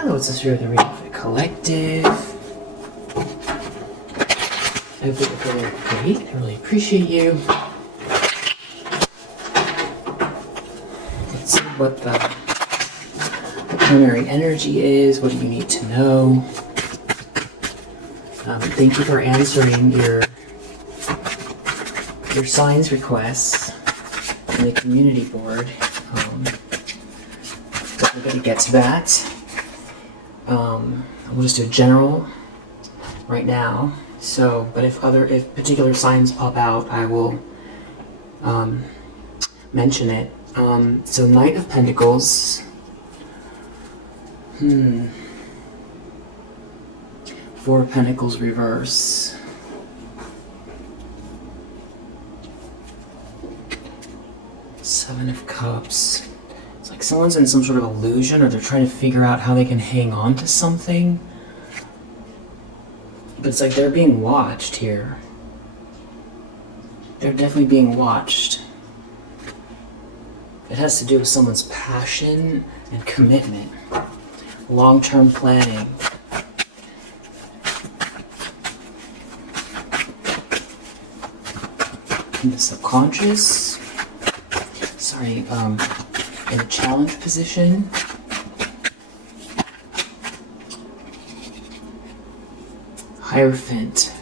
Hello, it's Sister of the Reading for the Collective. I hope you're feeling great. I really appreciate you. Let's see what the primary energy is. What do you need to know? Thank you for answering your signs requests in the community board. Definitely going to get to that. We'll just do a general right now. So, but if particular signs pop out, I will mention it. So Knight of Pentacles. Four of Pentacles reverse. Seven of Cups. It's like someone's in some sort of illusion, or they're trying to figure out how they can hang on to something. But it's like they're being watched here. They're definitely being watched. It has to do with someone's passion and commitment. Long-term planning. In the subconscious. Sorry, in a challenge position. Hierophant.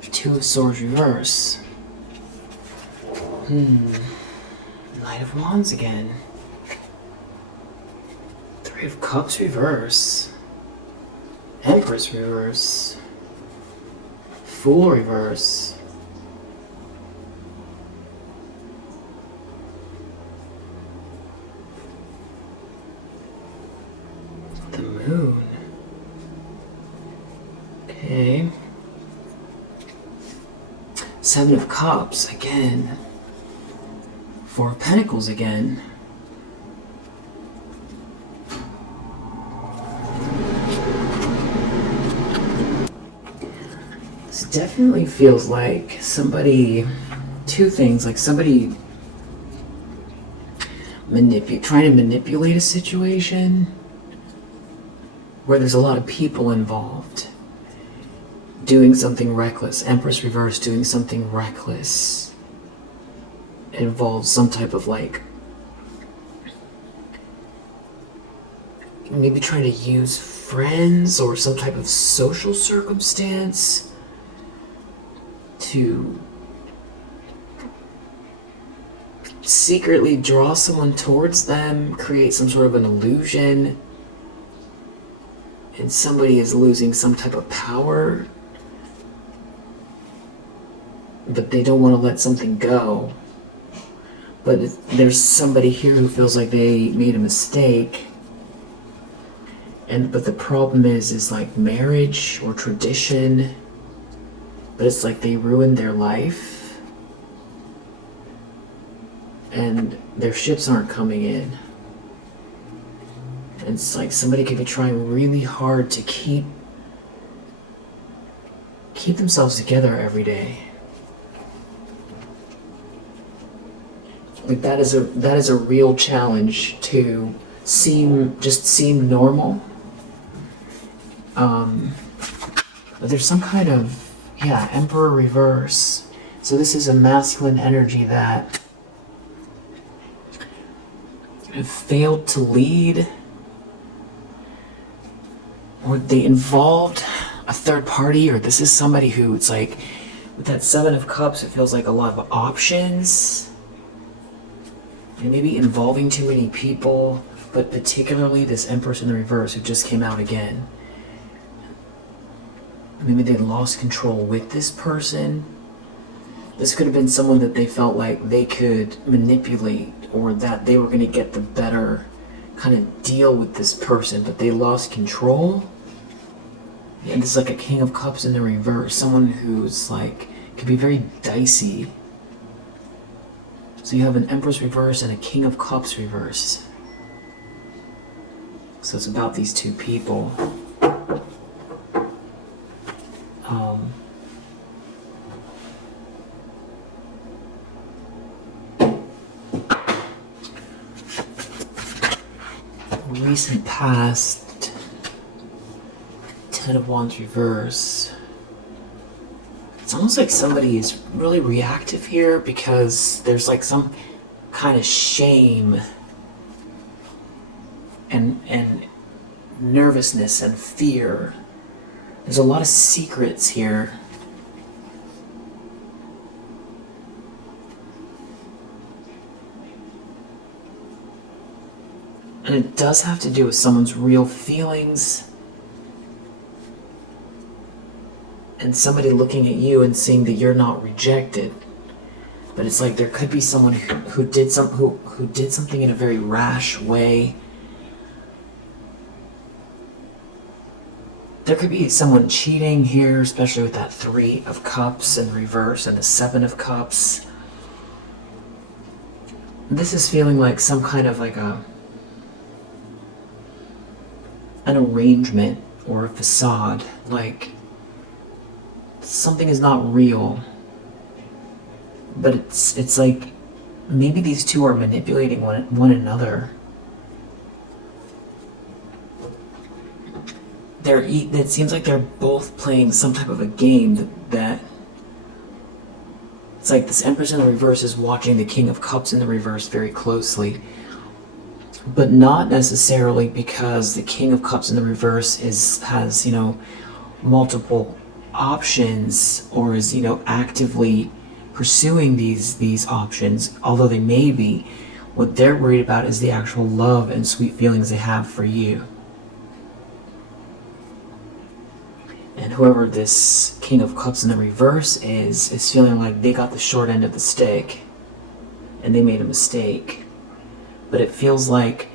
Two of Swords reverse. Knight of Wands again. Three of Cups reverse. Empress reverse. Fool reverse. The Moon. Okay. Seven of Cups again. Four of Pentacles again. This definitely feels like somebody, two things, like somebody trying to manipulate a situation where there's a lot of people involved. Doing something reckless. Empress reverse, doing something reckless. It involves some type of like, maybe trying to use friends or some type of social circumstance to secretly draw someone towards them, create some sort of an illusion, and somebody is losing some type of power, but they don't want to let something go. But there's somebody here who feels like they made a mistake, but the problem is like marriage or tradition, but it's like they ruined their life and their ships aren't coming in. And it's like somebody could be trying really hard to keep themselves together every day. Like that is a real challenge to seem normal. But there's some kind of Emperor reverse. So this is a masculine energy that failed to lead, or they involved a third party, or this is somebody who, it's like with that Seven of Cups, it feels like a lot of options. And maybe involving too many people, but particularly this Empress in the reverse who just came out again. Maybe they lost control with this person. This could have been someone that they felt like they could manipulate, or that they were going to get the better kind of deal with this person, but they lost control. And this is like a King of Cups in the reverse. Someone who's like, could be very dicey. So you have an Empress reverse and a King of Cups reverse. So it's about these two people. Recent past. Ten of Wands reverse. It's almost like somebody is really reactive here because there's like some kind of shame and nervousness and fear. There's a lot of secrets here. And it does have to do with someone's real feelings. And somebody looking at you and seeing that you're not rejected. But it's like there could be someone who did something in a very rash way. There could be someone cheating here, especially with that 3 of Cups in reverse and the 7 of Cups. This is feeling like some kind of like an arrangement or a facade, like something is not real. But it's like maybe these two are manipulating one another. It seems like they're both playing some type of a game that it's like this Empress in the reverse is watching the King of Cups in the reverse very closely. But not necessarily because the King of Cups in the reverse has, multiple options or is, actively pursuing these options, although they may be. What they're worried about is the actual love and sweet feelings they have for you. And whoever this King of Cups in the reverse is feeling like they got the short end of the stick and they made a mistake. But it feels like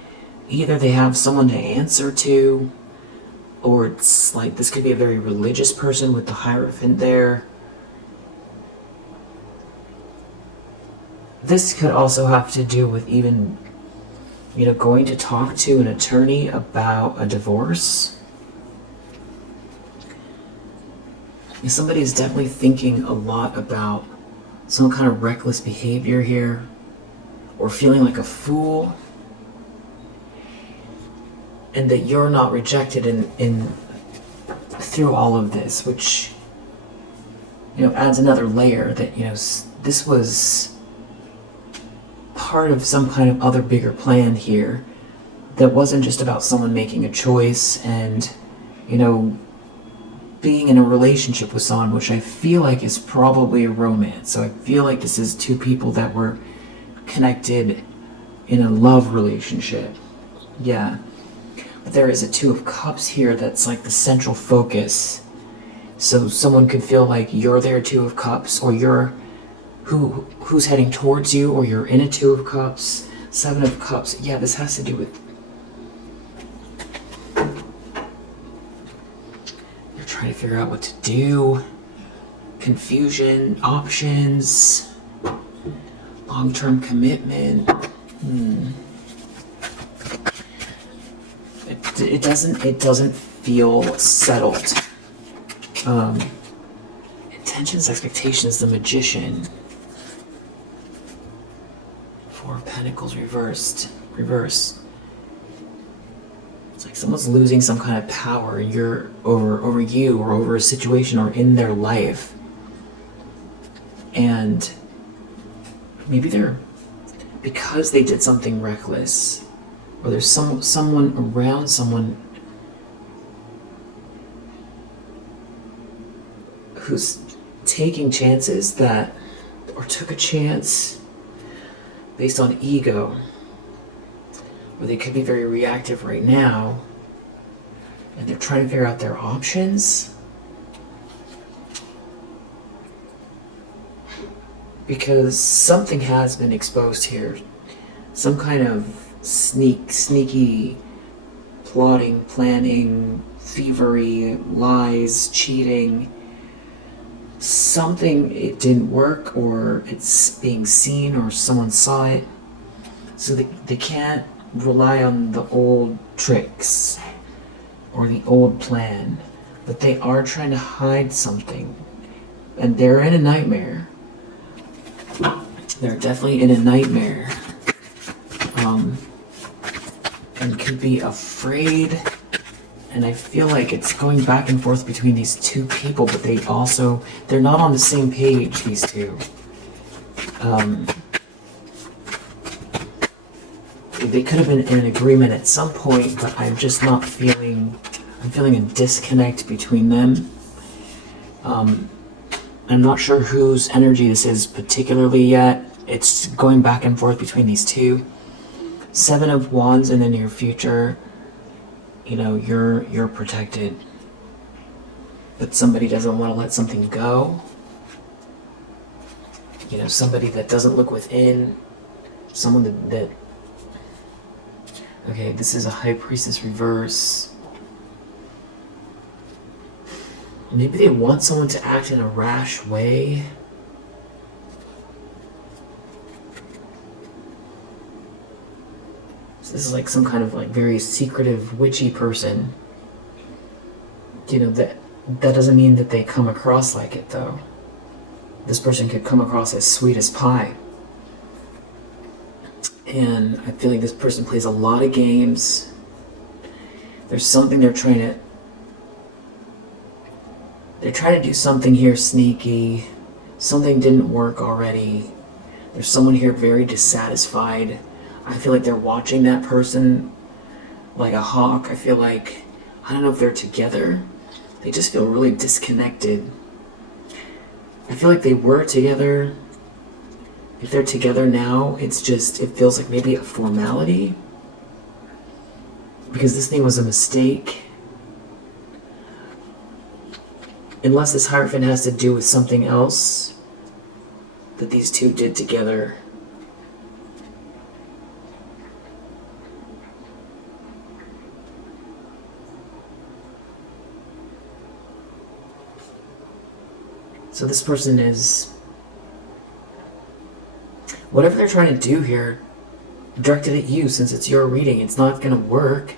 either they have someone to answer to, or it's like this could be a very religious person with the Hierophant there. This could also have to do with even, going to talk to an attorney about a divorce. Somebody is definitely thinking a lot about some kind of reckless behavior here, or feeling like a fool, and that you're not rejected in through all of this, which adds another layer that this was part of some kind of other bigger plan here that wasn't just about someone making a choice and being in a relationship with someone, which I feel like is probably a romance. So I feel like this is two people that were connected in a love relationship. Yeah. But there is a 2 of Cups here that's like the central focus. So someone could feel like you're their 2 of Cups, or you're who's heading towards you, or you're in a 2 of Cups, 7 of Cups. Yeah, this has to do with you're trying to figure out what to do, confusion, options, long-term commitment. It doesn't feel settled. Intentions, expectations, the Magician. 4 of Pentacles reversed. It's like someone's losing some kind of power over you or over a situation or in their life. And maybe because they did something reckless, or there's someone around someone who's taking chances or took a chance based on ego, or they could be very reactive right now, and they're trying to figure out their options. Because something has been exposed here. Some kind of sneaky plotting, planning, thievery, lies, cheating. Something, it didn't work, or it's being seen, or someone saw it. So they can't rely on the old tricks or the old plan. But they are trying to hide something. And they're in a nightmare. They're definitely in a nightmare. And could be afraid And I feel like it's going back and forth between these two people, but they're not on the same page, these two. They could have been in an agreement at some point, but I'm just not feeling, I'm feeling a disconnect between them. I'm not sure whose energy this is particularly yet. It's going back and forth between these two. 7 of Wands in the near future. You know, you're protected. But somebody doesn't want to let something go. You know, somebody that doesn't look within. Someone that okay, this is a High Priestess reverse. Maybe they want someone to act in a rash way. So this is like some kind of like very secretive, witchy person. You know, that doesn't mean that they come across like it though. This person could come across as sweet as pie. And I feel like this person plays a lot of games. There's something they're trying to do something here sneaky. Something didn't work already. There's someone here very dissatisfied. I feel like they're watching that person like a hawk. I feel like, I don't know if they're together. They just feel really disconnected. I feel like they were together. If they're together now, it feels like maybe a formality. Because this thing was a mistake. Unless this Hierophant has to do with something else that these two did together. So this person is, whatever they're trying to do here, directed at you since it's your reading. It's not going to work.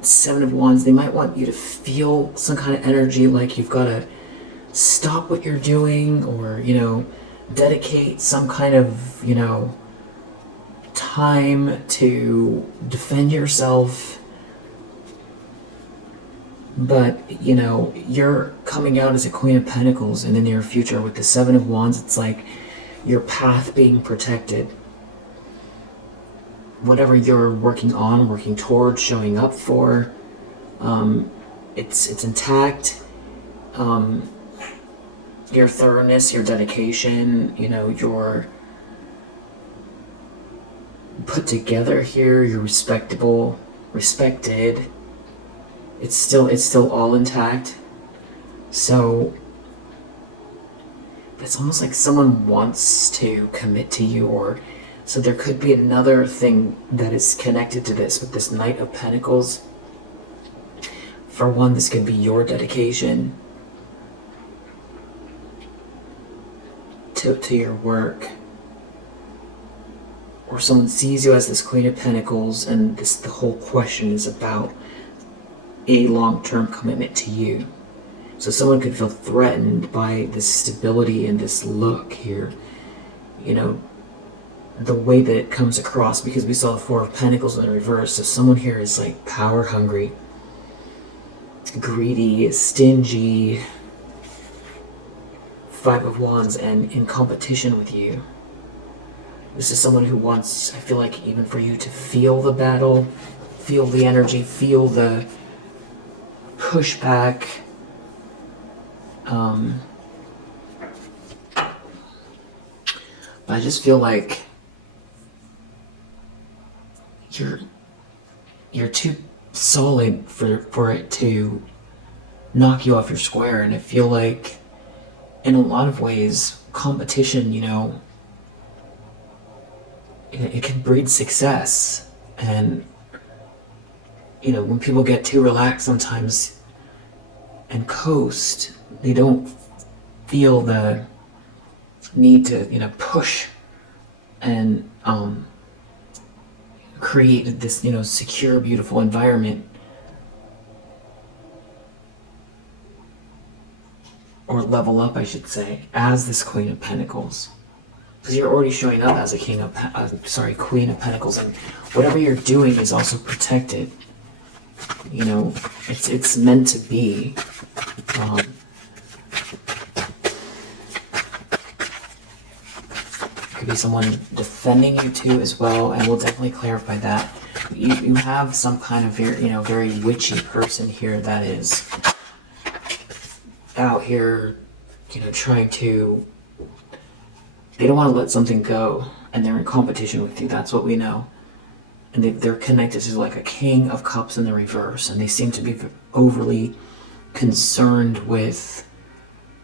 7 of Wands, they might want you to feel some kind of energy like you've got to stop what you're doing or, you know, dedicate some kind of, you know, time to defend yourself. But, you know, you're coming out as a Queen of Pentacles in the near future with the 7 of Wands. It's like your path being protected. Whatever you're working on, working towards, showing up for, it's intact. Your thoroughness, your dedication, you know, you're put together here, you're respected. It's still all intact. So it's almost like someone wants to commit to you, or so there could be another thing that is connected to this with this Knight of Pentacles. For one, this could be your dedication to your work. Or someone sees you as this Queen of Pentacles, and the whole question is about a long-term commitment to you. So someone could feel threatened by this stability and this look here. You know, the way that it comes across, because we saw the 4 of Pentacles in the reverse. So someone here is like power hungry, greedy, stingy, 5 of Wands, and in competition with you. This is someone who wants, I feel like, even for you to feel the battle, feel the energy, feel the pushback. I just feel like you're too solid for it to knock you off your square. And I feel like in a lot of ways competition, you know, it can breed success. And you know, when people get too relaxed sometimes and coast, they don't feel the need to, you know, push and create this, you know, secure, beautiful environment, or level up, I should say, as this Queen of Pentacles, because you're already showing up as a Queen of Pentacles, and whatever you're doing is also protected. You know, it's meant to be. Could be someone defending you too as well, and we'll definitely clarify that. You have some kind of very witchy person here that is out here, trying to. They don't want to let something go, and they're in competition with you. That's what we know. And they're connected to like a King of Cups in the reverse, and they seem to be overly concerned with,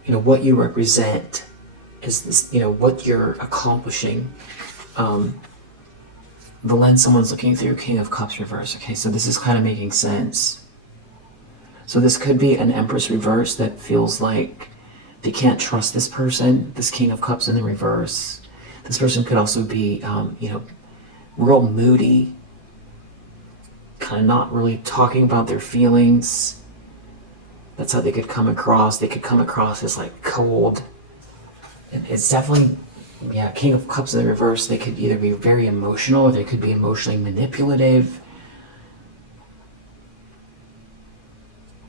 what you represent, is this, what you're accomplishing. The lens someone's looking through, King of Cups reverse. Okay, so this is kind of making sense. So this could be an Empress reverse that feels like they can't trust this person, this King of Cups in the reverse. This person could also be, real moody, kind of not really talking about their feelings. That's how they could come across. They could come across as like cold. It's definitely, King of Cups in the reverse. They could either be very emotional or they could be emotionally manipulative.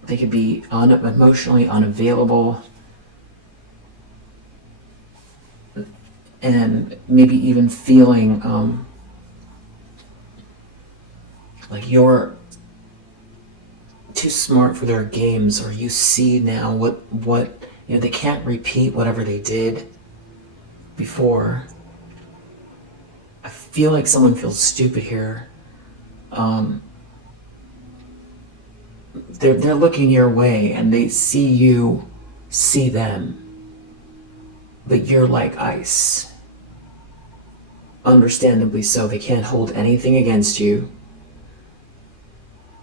They could be emotionally unavailable. And maybe even feeling like you're too smart for their games, or you see now what they can't repeat whatever they did before. I feel like someone feels stupid here. They're looking your way and they see you see them, but you're like ice. Understandably so. They can't hold anything against you.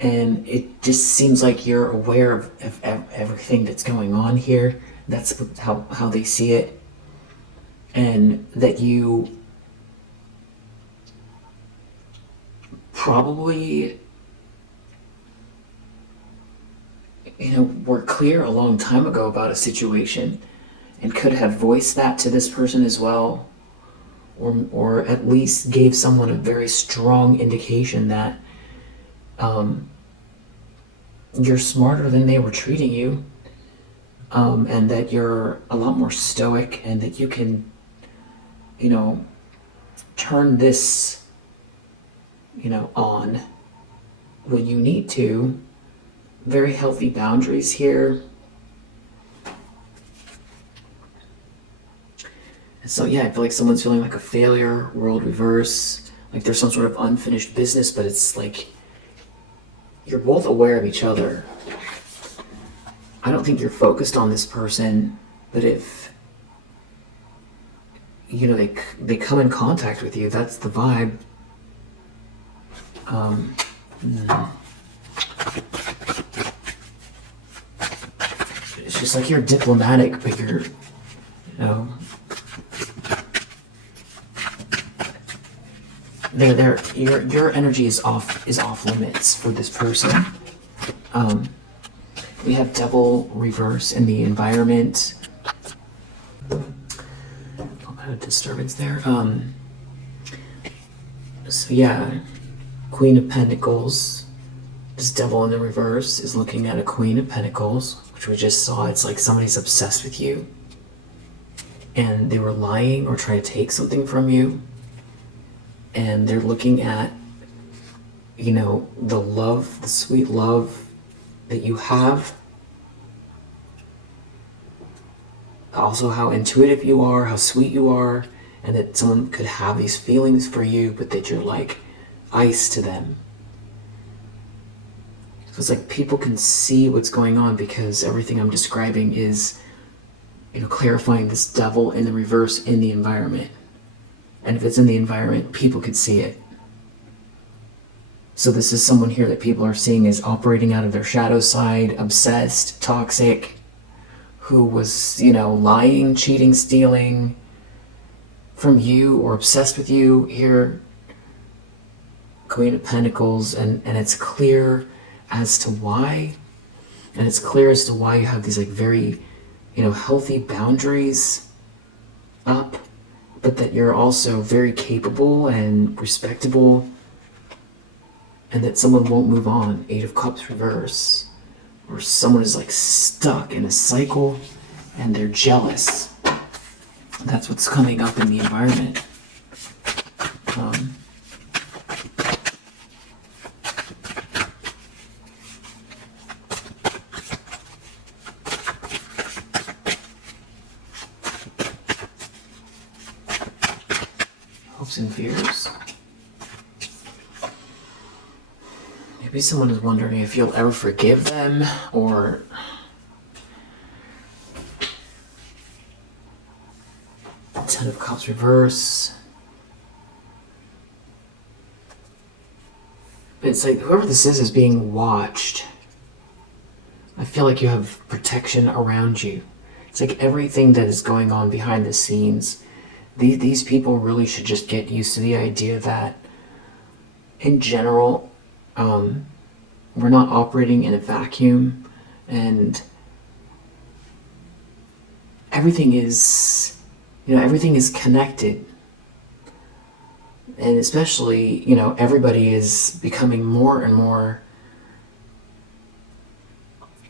And it just seems like you're aware of everything that's going on here. That's how they see it. And that you probably, were clear a long time ago about a situation and could have voiced that to this person as well. Or at least gave someone a very strong indication that you're smarter than they were treating you, and that you're a lot more stoic, and that you can, turn this, on when you need to. Very healthy boundaries here. So I feel like someone's feeling like a failure, world reverse, like there's some sort of unfinished business, but it's like you're both aware of each other. I don't think you're focused on this person, but if they come in contact with you, that's the vibe. It's just like you're diplomatic, but you're, your energy is off limits for this person. We have Devil reverse in the environment. A little bit of disturbance there. Queen of Pentacles. This Devil in the reverse is looking at a Queen of Pentacles, which we just saw. It's like somebody's obsessed with you, and they were lying or trying to take something from you. And they're looking at, the love, the sweet love that you have. Also how intuitive you are, how sweet you are, and that someone could have these feelings for you, but that you're like ice to them. So it's like people can see what's going on because everything I'm describing is, clarifying this Devil in the reverse in the environment. And if it's in the environment, people could see it. So this is someone here that people are seeing is operating out of their shadow side, obsessed, toxic, who was, lying, cheating, stealing from you, or obsessed with you here. Queen of Pentacles, and it's clear as to why. And it's clear as to why you have these like very, healthy boundaries up, but that you're also very capable and respectable. and that someone won't move on. Eight of Cups reverse. Or someone is like stuck in a cycle and they're jealous. That's what's coming up in the environment. Hopes and fears. Maybe someone is wondering if you'll ever forgive them, or Ten of Cups reverse. It's like whoever this is being watched. I feel like you have protection around you. It's like everything that is going on behind the scenes. These people really should just get used to the idea that, in general, we're not operating in a vacuum, and everything is, everything is connected. And especially, everybody is becoming more and more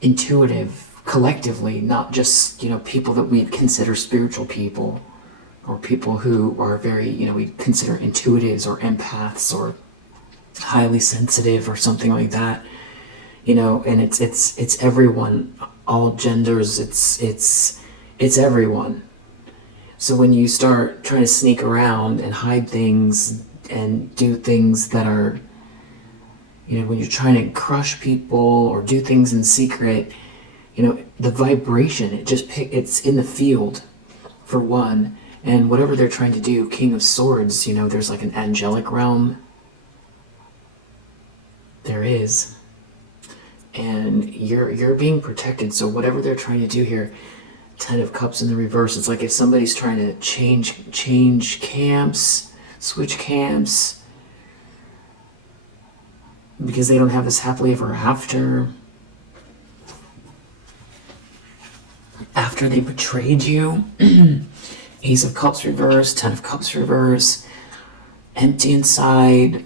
intuitive collectively, not just, people that we consider spiritual people, or people who are very, we consider intuitives or empaths or highly sensitive or something like that. And it's everyone, all genders, it's everyone. So when you start trying to sneak around and hide things and do things that are, when you're trying to crush people or do things in secret, the vibration, it's in the field, for one. And whatever they're trying to do, King of Swords, there's like an angelic realm. There is. And you're being protected. So whatever they're trying to do here, Ten of Cups in the reverse, it's like if somebody's trying to change camps, switch camps, because they don't have this happily ever after they betrayed you. Ace of Cups reverse, Ten of Cups reverse, empty inside,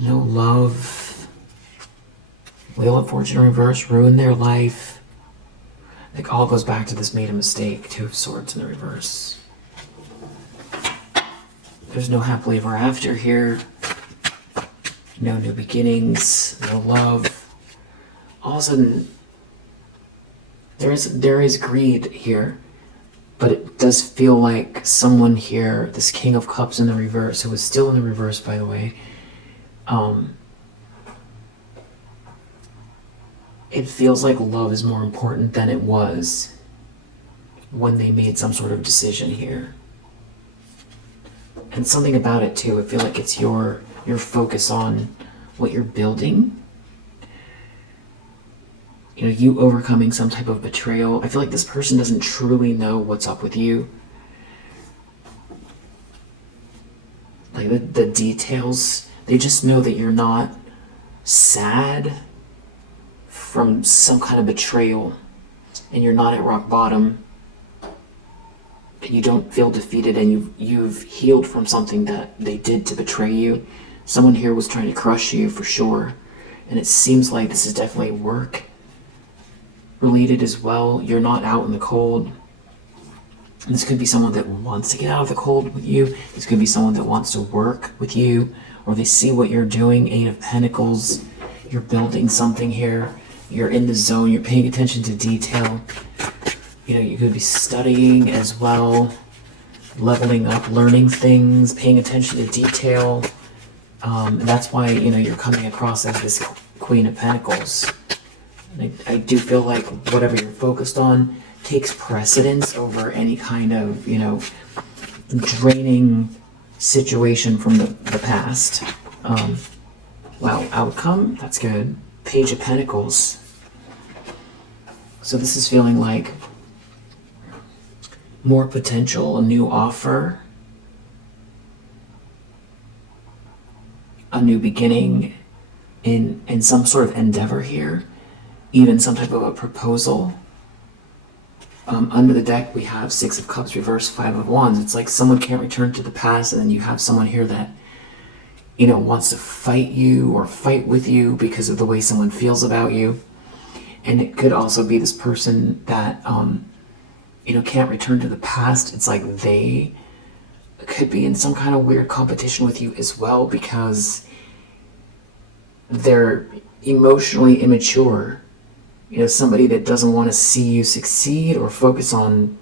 no love, Wheel of Fortune reverse, ruin their life. Like all goes back to this made a mistake. Two of Swords in the reverse. There's no happily ever after here. No new beginnings, no love. All of a sudden, there is greed here. But it does feel like someone here, this King of Cups in the reverse, who was still in the reverse, by the way, it feels like love is more important than it was when they made some sort of decision here. And something about it, too, I feel like it's your focus on what you're building. You overcoming some type of betrayal. I feel like this person doesn't truly know what's up with you. Like the details, they just know that you're not sad from some kind of betrayal, and you're not at rock bottom, and you don't feel defeated, and you've healed from something that they did to betray you. Someone here was trying to crush you for sure, and it seems like this is definitely work related as well. You're not out in the cold. And this could be someone that wants to get out of the cold with you. This could be someone that wants to work with you, or they see what you're doing. Eight of Pentacles. You're building something here. You're in the zone. You're paying attention to detail. You could be studying as well, leveling up, learning things, paying attention to detail. And that's why, you're coming across as this Queen of Pentacles. I do feel like whatever you're focused on takes precedence over any kind of, draining situation from the past. Wow, outcome, that's good. Page of Pentacles. So this is feeling like more potential, a new offer, a new beginning in some sort of endeavor here. Even some type of a proposal. Under the deck, we have Six of Cups reverse, Five of Wands. It's like someone can't return to the past, and then you have someone here that wants to fight you or fight with you because of the way someone feels about you. And it could also be this person that, can't return to the past. It's like they could be in some kind of weird competition with you as well, because they're emotionally immature. Somebody that doesn't want to see you succeed or focus on,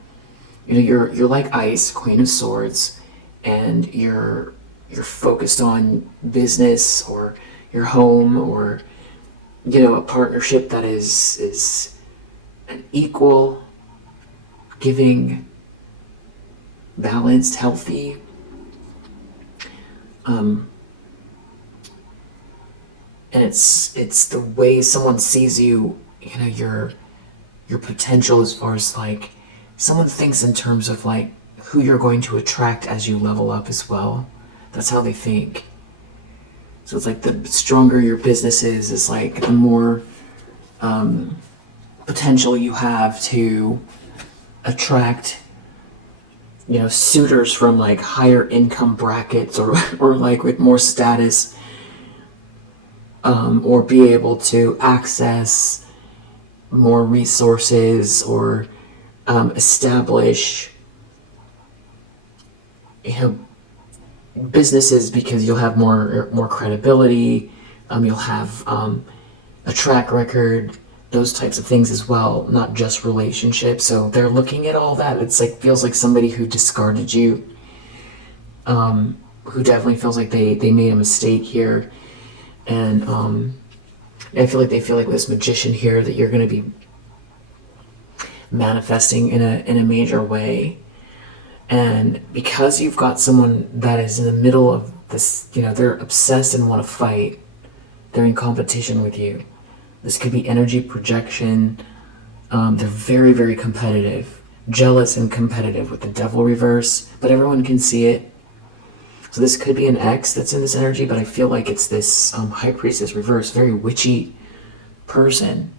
you're like Ice, Queen of Swords, and you're focused on business or your home, or a partnership that is an equal, giving, balanced, healthy. And it's the way someone sees you, your potential, as far as like someone thinks in terms of like who you're going to attract as you level up as well. That's how they think. So it's like the stronger your business is like the more potential you have to attract, suitors from like higher income brackets, or like with more status, or be able to access more resources, or establish, businesses, because you'll have more credibility, you'll have a track record, those types of things as well, not just relationships. So they're looking at all that. It's like, feels like somebody who discarded you, who definitely feels like they made a mistake here. And I feel like they feel like this magician here that you're going to be manifesting in a major way. And because you've got someone that is in the middle of this, they're obsessed and want to fight, they're in competition with you. This could be energy projection. They're very, very competitive, jealous and competitive with the devil reverse, but everyone can see it. So this could be an ex that's in this energy, but I feel like it's this high priestess reverse, very witchy person.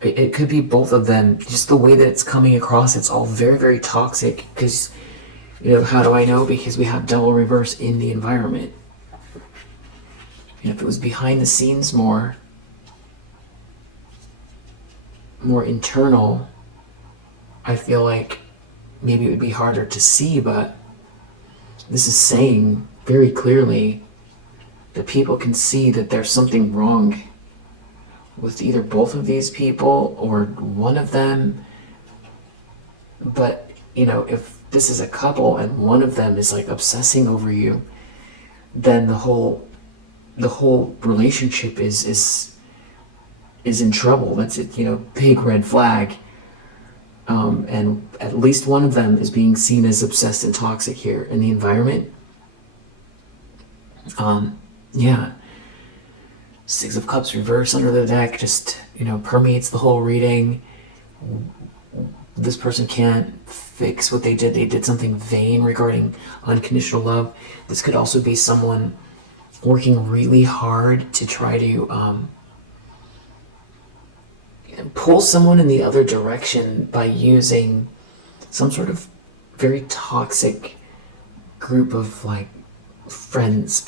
It could be both of them. Just the way that it's coming across, it's all very, very toxic. Because, how do I know? Because we have devil reverse in the environment. And if it was behind the scenes more internal, I feel like maybe it would be harder to see, but this is saying very clearly that people can see that there's something wrong with either both of these people or one of them. But, if this is a couple and one of them is like obsessing over you, then the whole relationship is in trouble. That's it, big red flag. And at least one of them is being seen as obsessed and toxic here in the environment. Yeah. Six of Cups reverse under the deck just, permeates the whole reading. This person can't fix what they did. They did something vain regarding unconditional love. This could also be someone working really hard to try to pull someone in the other direction by using some sort of very toxic group of like friends,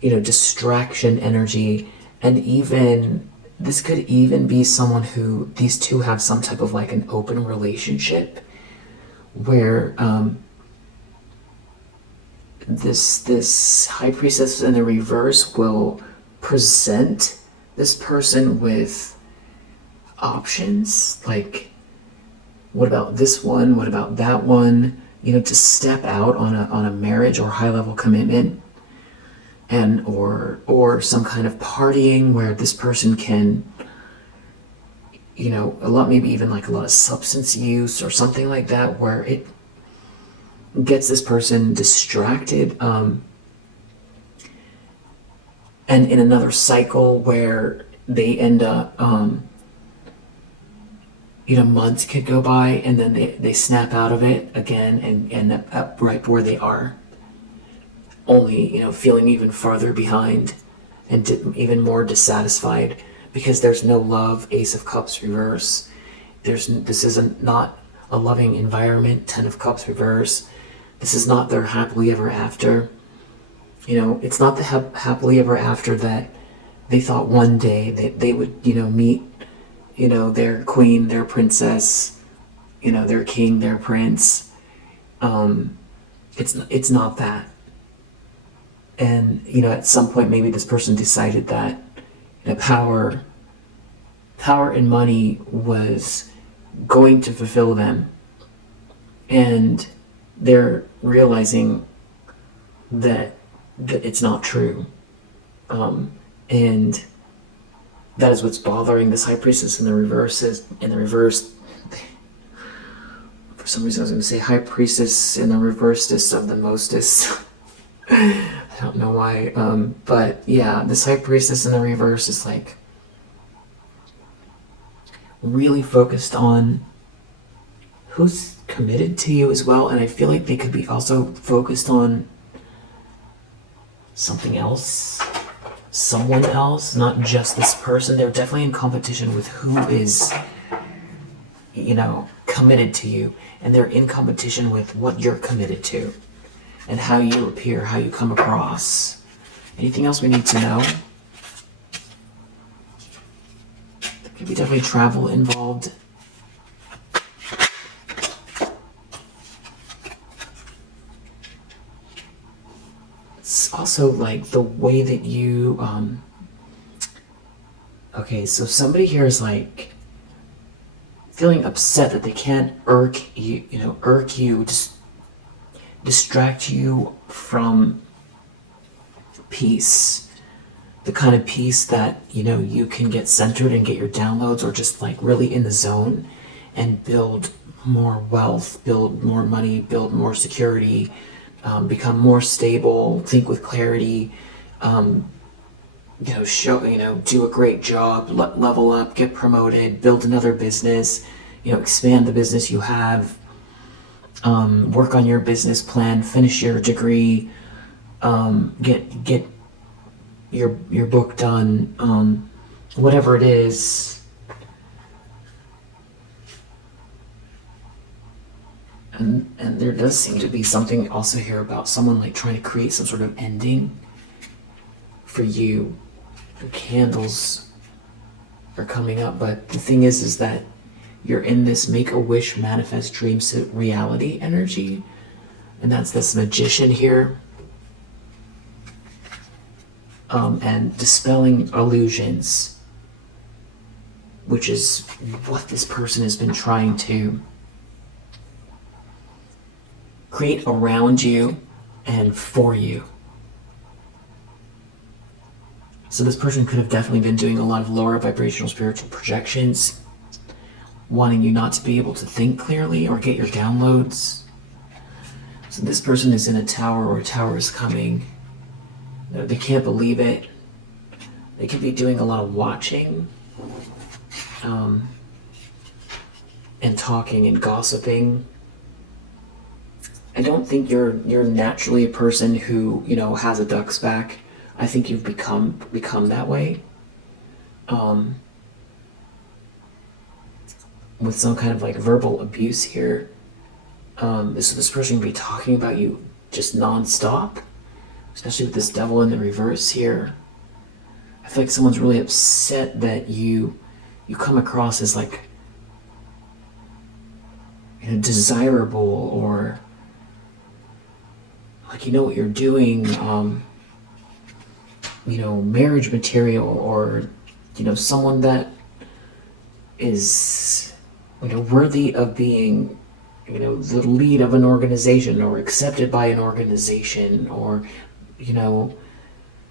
distraction energy. And even this could even be someone who these two have some type of like an open relationship where this high priestess in the reverse will present this person with options, like, what about this one, what about that one, to step out on a marriage or high level commitment, and or some kind of partying where this person can, maybe even like a lot of substance use or something like that, where it gets this person distracted, and in another cycle where they end up, months could go by and then they snap out of it again and end up right where they are, only, feeling even farther behind and even more dissatisfied because there's no love. Ace of Cups reverse. This isn't not a loving environment. 10 of Cups reverse. This is not their happily ever after. it's not the happily ever after that they thought one day that they would, meet, their queen, their princess, their king, their prince. It's not that. And, at some point maybe this person decided that power and money was going to fulfill them. And they're realizing that it's not true. And that is what's bothering this high priestess in the reverse. For some reason I was going to say high priestess in the reversedest of the mostest. I don't know why. But yeah, this high priestess in the reverse is like really focused on who's committed to you as well. And I feel like they could be also focused on something else, someone else, not just this person. They're definitely in competition with who is, committed to you. And they're in competition with what you're committed to and how you appear, how you come across. Anything else we need to know? There could be definitely travel involved. It's also like the way that you, okay, so somebody here is like feeling upset that they can't irk you, just distract you from peace. The kind of peace that, you can get centered and get your downloads, or just like really in the zone and build more wealth, build more money, build more security, become more stable, think with clarity, do a great job, level up, get promoted, build another business, expand the business you have, work on your business plan, finish your degree, get your book done, whatever it is. And there does seem to be something also here about someone like trying to create some sort of ending for you. The candles are coming up, but the thing is that you're in this make-a-wish, manifest dreams to reality energy, and that's this magician here, and dispelling illusions, which is what this person has been trying to create around you and for you. So this person could have definitely been doing a lot of lower vibrational spiritual projections, wanting you not to be able to think clearly or get your downloads. So this person is in a tower, or a tower is coming. They can't believe it. They could be doing a lot of watching, and talking and gossiping. I don't think you're naturally a person who, has a duck's back. I think you've become that way. With some kind of like verbal abuse here. So this person can be talking about you just non-stop, especially with this devil in the reverse here. I feel like someone's really upset that you come across as like, desirable, or like what you're doing, marriage material, or someone that is worthy of being the lead of an organization, or accepted by an organization, or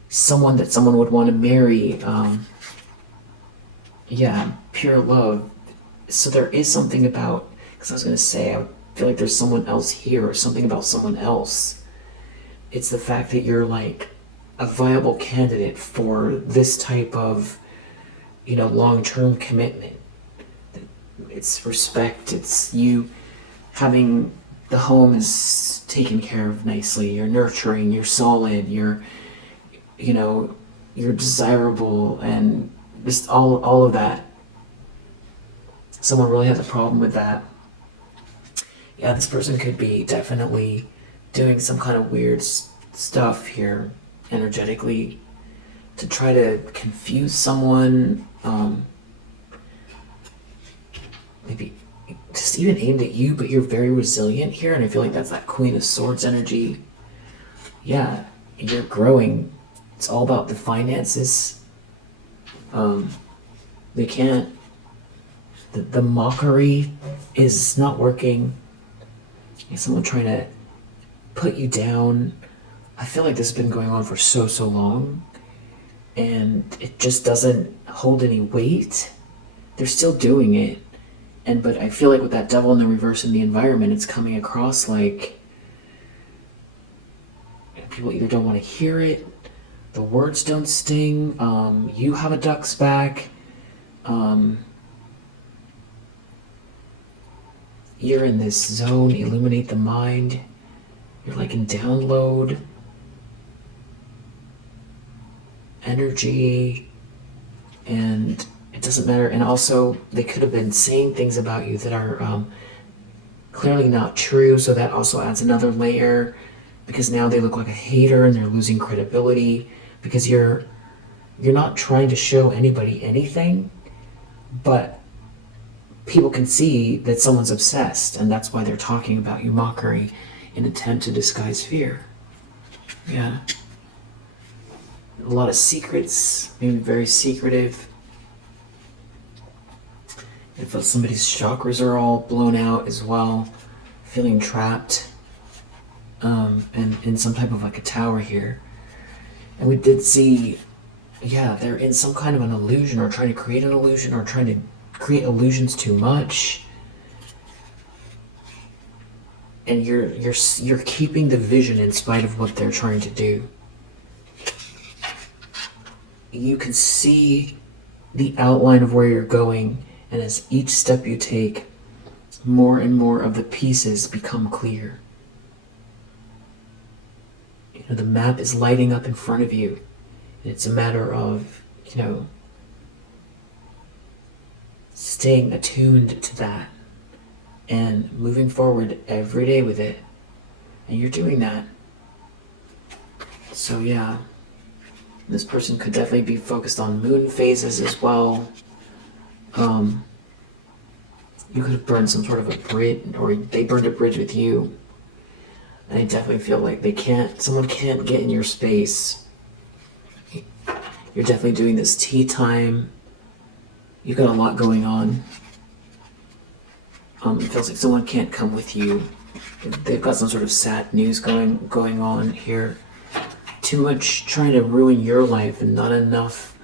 someone that someone would want to marry. Pure love. So there is something about, because I was going to say, I feel like there's someone else here, or something about someone else. It's the fact that you're like a viable candidate for this type of long-term commitment. It's respect. It's you having the home is taken care of nicely. You're nurturing. You're solid. You're desirable, and just all of that. Someone really has a problem with that. Yeah, this person could be definitely doing some kind of weird stuff here. energetically to try to confuse someone, maybe just even aimed at you, but you're very resilient here, and I feel like that's that Queen of Swords energy. Yeah, you're growing. It's all about the finances. They can't, the mockery is not working. Someone trying to put you down. I feel like this has been going on for so long, and it just doesn't hold any weight. They're still doing it, but I feel like with that devil in the reverse in the environment, it's coming across like people either don't want to hear it, the words don't sting, you have a duck's back, you're in this zone, illuminate the mind, you're like in download energy, and it doesn't matter. And also, they could have been saying things about you that are clearly not true, so that also adds another layer, because now they look like a hater and they're losing credibility, because you're not trying to show anybody anything, but people can see that someone's obsessed, and that's why they're talking about you. Mockery, an attempt to disguise fear. Yeah. A lot of secrets, maybe very secretive. If somebody's chakras are all blown out as well, feeling trapped, and in some type of like a tower here. And we did see, yeah, they're in some kind of an illusion, or trying to create an illusion, or trying to create illusions too much. And you're keeping the vision in spite of what they're trying to do. You can see the outline of where you're going, and as each step you take, more and more of the pieces become clear. The map is lighting up in front of you. It's a matter of, staying attuned to that and moving forward every day with it. And you're doing that. So yeah, this person could definitely be focused on moon phases as well. You could have burned some sort of a bridge, or they burned a bridge with you. I definitely feel like someone can't get in your space. You're definitely doing this tea time. You've got a lot going on. It feels like someone can't come with you. They've got some sort of sad news going on here. Too much trying to ruin your life and not enough,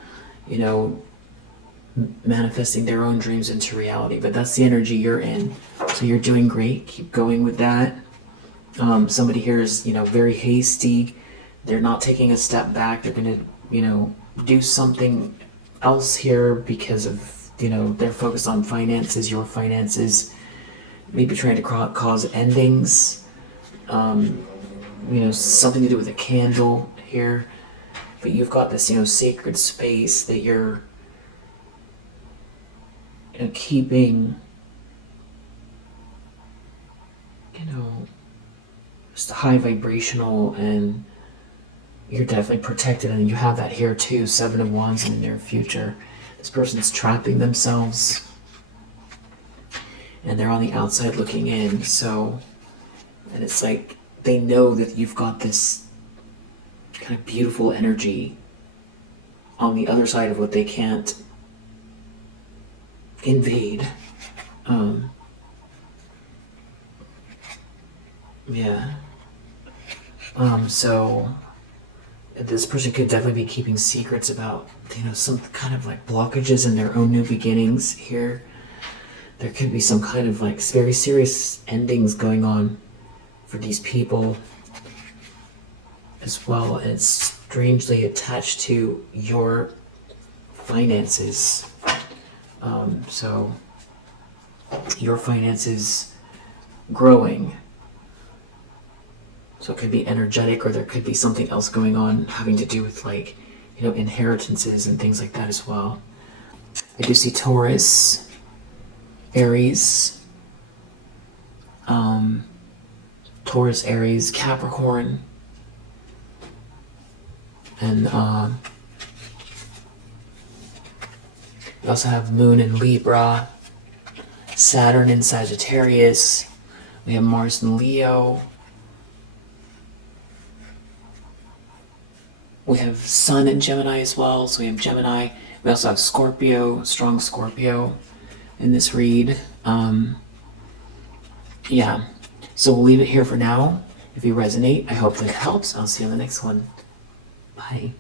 manifesting their own dreams into reality. But that's the energy you're in. So you're doing great. Keep going with that. Somebody here is, very hasty. They're not taking a step back. They're going to, do something else here because of, they're focused on finances, your finances. Maybe trying to cause endings. Something to do with a candle here. But you've got this, sacred space that you're keeping, just high vibrational, and you're definitely protected, and you have that here too, 7 of Wands in the near future. This person's trapping themselves, and they're on the outside looking in, and it's like they know that you've got this kind of beautiful energy on the other side of what they can't invade. So this person could definitely be keeping secrets about, some kind of like blockages in their own new beginnings here. There could be some kind of like very serious endings going on for these people as well, and it's strangely attached to your finances. So your finances growing. So it could be energetic, or there could be something else going on having to do with like, inheritances and things like that as well. I do see Taurus, Aries, Taurus, Aries, Capricorn. And we also have Moon in Libra, Saturn in Sagittarius, we have Mars in Leo, we have Sun in Gemini as well, so we have Gemini. We also have Scorpio, strong Scorpio in this read. Yeah, so we'll leave it here for now. If you resonate, I hope that it helps. I'll see you on the next one. Bye.